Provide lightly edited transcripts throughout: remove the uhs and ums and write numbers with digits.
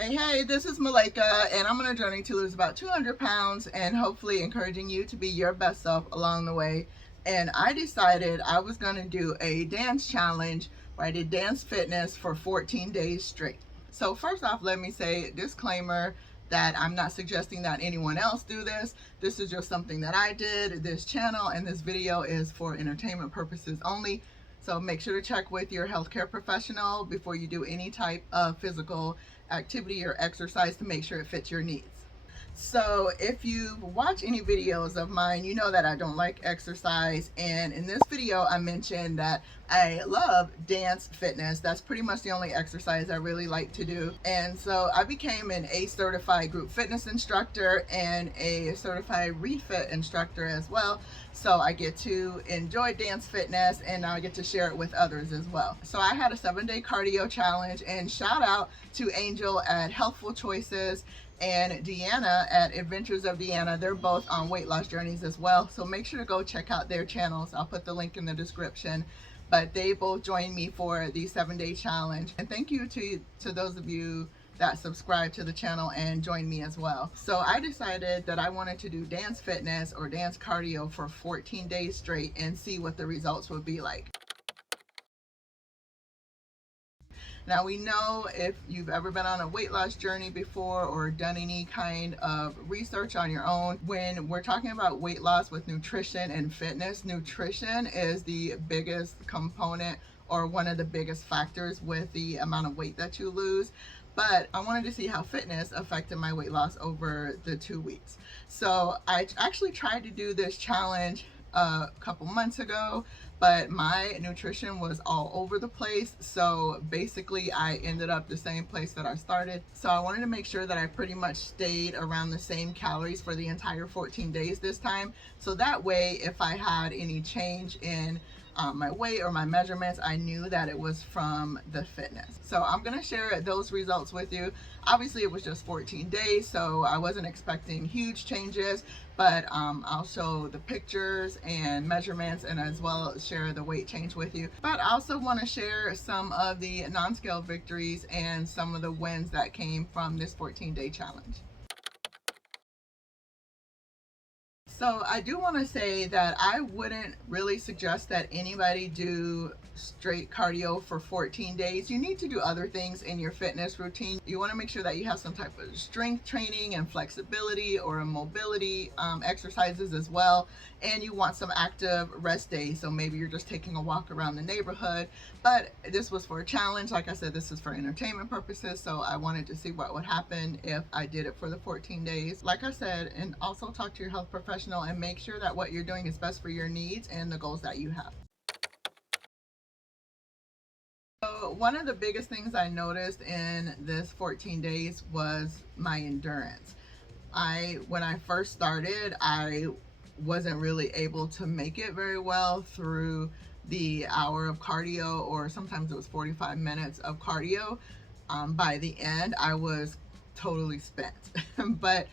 Hey, this is Malaika, and I'm on a journey to lose about 200 pounds and hopefully encouraging you to be your best self along the way. And I decided I was going to do a dance challenge where I did dance fitness for 14 days straight. So, first off, let me say disclaimer that I'm not suggesting that anyone else do this. This is just something that I did. This channel and this video is for entertainment purposes only. So make sure to check with your healthcare professional before you do any type of physical activity or exercise to make sure it fits your needs. So if you've watched any videos of mine, you know that I don't like exercise. And in this video, I mentioned that I love dance fitness. That's pretty much the only exercise I really like to do. And so I became an A certified group fitness instructor and a certified refit instructor as well. So I get to enjoy dance fitness and now I get to share it with others as well. So I had a 7-day cardio challenge, and shout out to Angel at Healthful Choices and Deanna at Adventures of Deanna. They're both on weight loss journeys as well. So make sure to go check out their channels. I'll put the link in the description. But they both joined me for the 7-day challenge. And thank you to those of you that subscribe to the channel and join me as well. So I decided that I wanted to do dance fitness or dance cardio for 14 days straight and see what the results would be like. Now, we know if you've ever been on a weight loss journey before or done any kind of research on your own, when we're talking about weight loss with nutrition and fitness, nutrition is the biggest component or one of the biggest factors with the amount of weight that you lose. But I wanted to see how fitness affected my weight loss over the 2 weeks. So I actually tried to do this challenge a couple months ago, but my nutrition was all over the place. So basically I ended up the same place that I started. So I wanted to make sure that I pretty much stayed around the same calories for the entire 14 days this time. So that way, if I had any change in my weight or my measurements, I knew that it was from the fitness. So I'm going to share those results with you. Obviously it was just 14 days, so I wasn't expecting huge changes, but I'll show the pictures and measurements and as well share the weight change with you. But I also want to share some of the non-scale victories and some of the wins that came from this 14-day challenge. So I do want to say that I wouldn't really suggest that anybody do straight cardio for 14 days. You need to do other things in your fitness routine. You want to make sure that you have some type of strength training and flexibility or mobility exercises as well. And you want some active rest days. So maybe you're just taking a walk around the neighborhood. But this was for a challenge. Like I said, this is for entertainment purposes. So I wanted to see what would happen if I did it for the 14 days. Like I said, and also talk to your health professional and make sure that what you're doing is best for your needs and the goals that you have. So one of the biggest things I noticed in this 14 days was my endurance. When I first started, I wasn't really able to make it very well through the hour of cardio, or sometimes it was 45 minutes of cardio. By the end, I was totally spent. But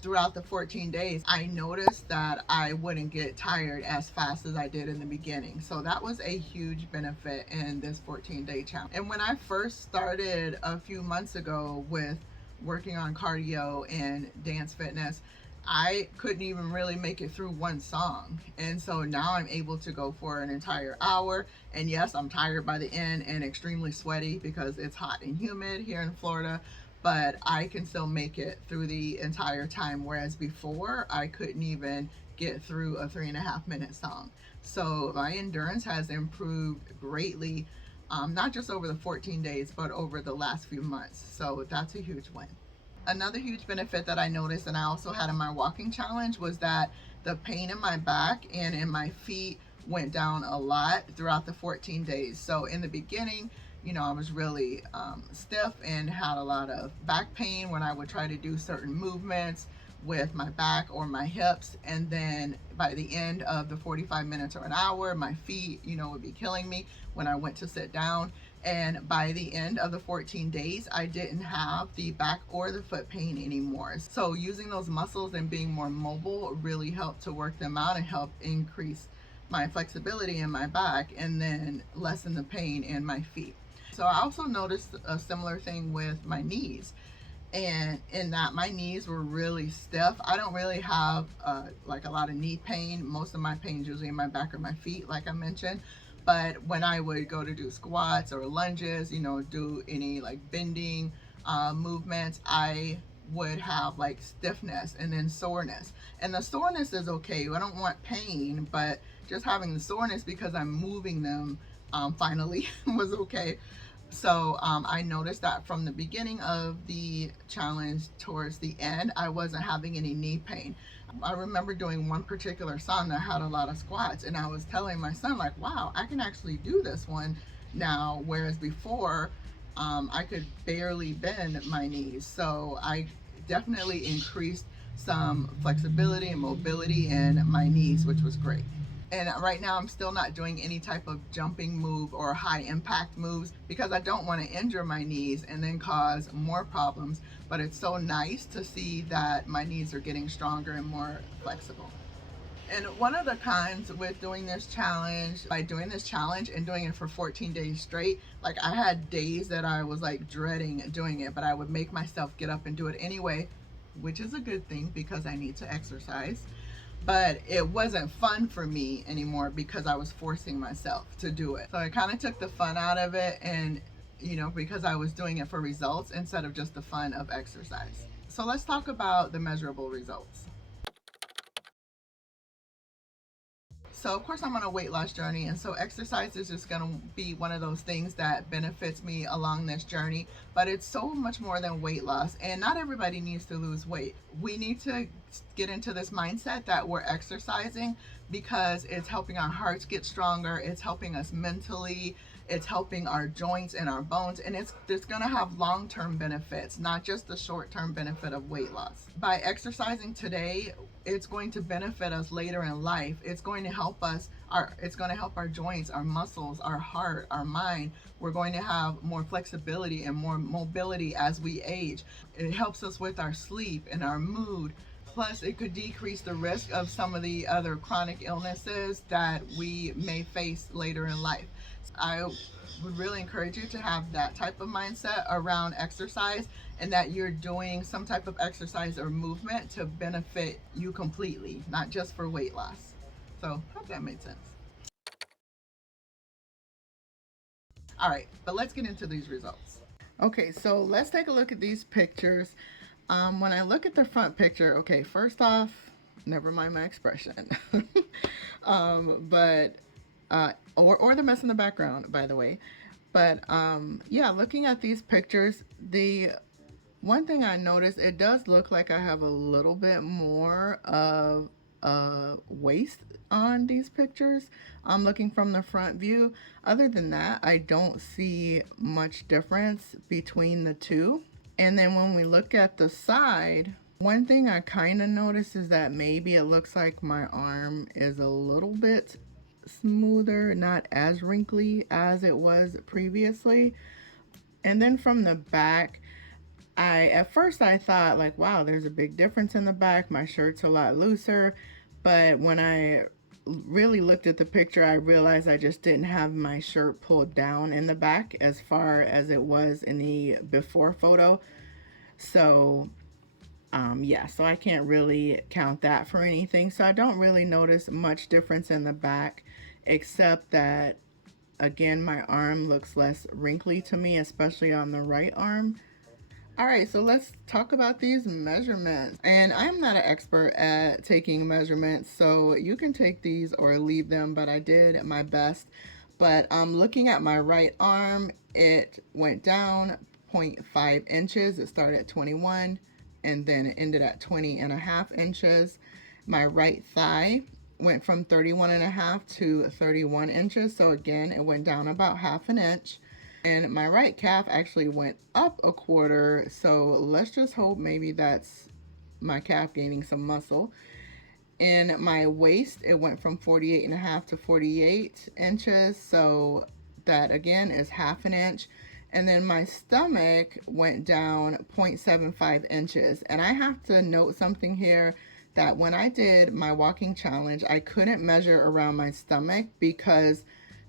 throughout the 14 days, I noticed that I wouldn't get tired as fast as I did in the beginning. So that was a huge benefit in this 14-day challenge. And when I first started a few months ago with working on cardio and dance fitness, I couldn't even really make it through one song. And so now I'm able to go for an entire hour. And yes, I'm tired by the end and extremely sweaty because it's hot and humid here in Florida, but I can still make it through the entire time. Whereas before, I couldn't even get through a 3.5-minute song. So my endurance has improved greatly, not just over the 14 days, but over the last few months. So that's a huge win. Another huge benefit that I noticed, and I also had in my walking challenge, was that the pain in my back and in my feet went down a lot throughout the 14 days. So in the beginning, I was really stiff and had a lot of back pain when I would try to do certain movements with my back or my hips. And then by the end of the 45 minutes or an hour, my feet, would be killing me when I went to sit down. And by the end of the 14 days, I didn't have the back or the foot pain anymore. So using those muscles and being more mobile really helped to work them out and help increase my flexibility in my back and then lessen the pain in my feet. So I also noticed a similar thing with my knees, and in that my knees were really stiff. I don't really have like a lot of knee pain. Most of my pain is usually in my back or my feet, like I mentioned. But when I would go to do squats or lunges, do any like bending movements, I would have like stiffness and then soreness. And the soreness is okay. I don't want pain, but just having the soreness because I'm moving them finally was okay. So I noticed that from the beginning of the challenge towards the end, I wasn't having any knee pain. I remember doing one particular song that had a lot of squats, and I was telling my son, like, wow, I can actually do this one now, whereas before I could barely bend my knees. So I definitely increased some flexibility and mobility in my knees, which was great. And right now I'm still not doing any type of jumping move or high impact moves because I don't want to injure my knees and then cause more problems. But it's so nice to see that my knees are getting stronger and more flexible. And one of the cons with doing this challenge, by doing this challenge and doing it for 14 days straight, like I had days that I was like dreading doing it, but I would make myself get up and do it anyway, which is a good thing because I need to exercise. But it wasn't fun for me anymore because I was forcing myself to do it. So I kind of took the fun out of it, and because I was doing it for results instead of just the fun of exercise. So let's talk about the measurable results. So of course I'm on a weight loss journey, and so exercise is just going to be one of those things that benefits me along this journey. But it's so much more than weight loss, and not everybody needs to lose weight. We need to get into this mindset that we're exercising because it's helping our hearts get stronger, it's helping us mentally, it's helping our joints and our bones, and it's going to have long-term benefits, not just the short-term benefit of weight loss. By exercising today, it's going to benefit us later in life. It's going to help us, it's going to help our joints, our muscles, our heart, our mind. We're going to have more flexibility and more mobility as we age. It helps us with our sleep and our mood. Plus, it could decrease the risk of some of the other chronic illnesses that we may face later in life. I would really encourage you to have that type of mindset around exercise, and that you're doing some type of exercise or movement to benefit you completely, not just for weight loss. So, hope that made sense. All right, but let's get into these results. Okay, so let's take a look at these pictures. When I look at the front picture, okay, first off, never mind my expression. But or the mess in the background, by the way. But yeah, looking at these pictures, the one thing I noticed, it does look like I have a little bit more of waist on these pictures. I'm looking from the front view. Other than that, I don't see much difference between the two. And then when we look at the side, one thing I kind of noticed is that maybe it looks like my arm is a little bit smoother, not as wrinkly as it was previously. And then from the back, at first I thought like, wow, there's a big difference in the back. My shirt's a lot looser. But when I really looked at the picture, I realized I just didn't have my shirt pulled down in the back as far as it was in the before photo. So yeah, so I can't really count that for anything. So I don't really notice much difference in the back, except that, again, my arm looks less wrinkly to me, especially on the right arm. All right, so let's talk about these measurements. And I'm not an expert at taking measurements, so you can take these or leave them, but I did my best. But looking at my right arm, it went down 0.5 inches. It started at 21 and then it ended at 20.5 inches. My right thigh went from 31.5 to 31 inches. So again, it went down about half an inch. And my right calf actually went up a quarter. So let's just hope maybe that's my calf gaining some muscle. In my waist, it went from 48.5 to 48 inches. So that again is half an inch. And then my stomach went down 0.75 inches. And I have to note something here, that when I did my walking challenge, I couldn't measure around my stomach because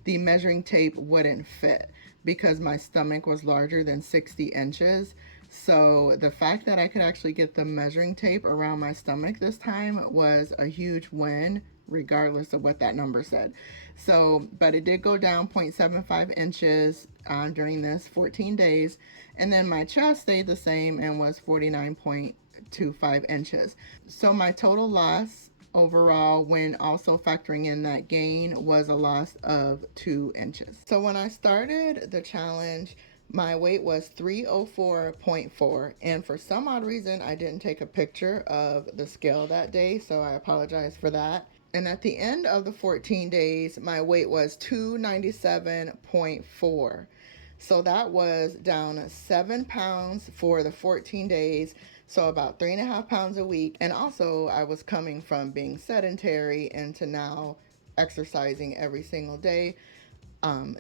the measuring tape wouldn't fit. because my stomach was larger than 60 inches. So the fact that I could actually get the measuring tape around my stomach this time was a huge win, regardless of what that number said. So, but it did go down 0.75 inches during this 14 days. And then my chest stayed the same and was 49.25 inches. So my total loss overall, when also factoring in that gain, was a loss of 2 inches. So when I started the challenge, my weight was 304.4, and for some odd reason I didn't take a picture of the scale that day, so I apologize for that. And at the end of the 14 days, my weight was 297.4. So that was down 7 pounds for the 14 days. So about 3.5 pounds a week. And also I was coming from being sedentary into now exercising every single day.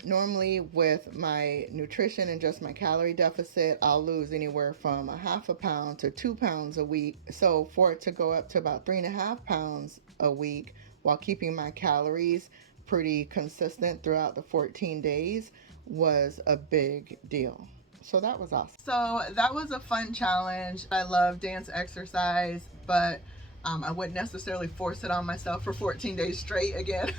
Normally with my nutrition and just my calorie deficit, I'll lose anywhere from 0.5 pound to 2 pounds a week. So for it to go up to about 3.5 pounds a week while keeping my calories pretty consistent throughout the 14 days was a big deal. So that was awesome. So that was a fun challenge. I love dance exercise, but I wouldn't necessarily force it on myself for 14 days straight again.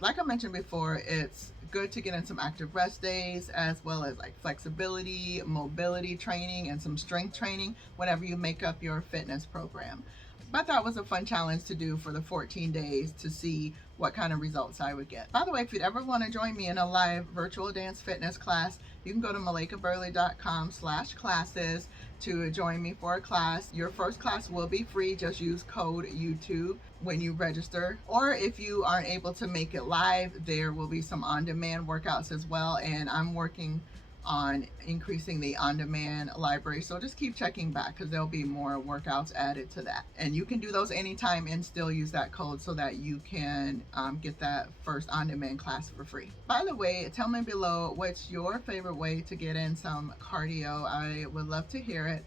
Like I mentioned before, it's good to get in some active rest days, as well as like flexibility, mobility training, and some strength training whenever you make up your fitness program. But that was a fun challenge to do for the 14 days to see what kind of results I would get. By the way, if you'd ever want to join me in a live virtual dance fitness class, you can go to malaikaburley.com/classes to join me for a class. Your first class will be free. Just use code YouTube when you register. Or if you aren't able to make it live, there will be some on-demand workouts as well. And I'm working on increasing the on-demand library, so just keep checking back because there'll be more workouts added to that, and you can do those anytime and still use that code so that you can get that first on-demand class for free. By the way, tell me below what's your favorite way to get in some cardio. I would love to hear it.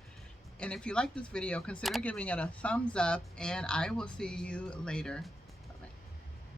And if you like this video, consider giving it a thumbs up, and I will see you later.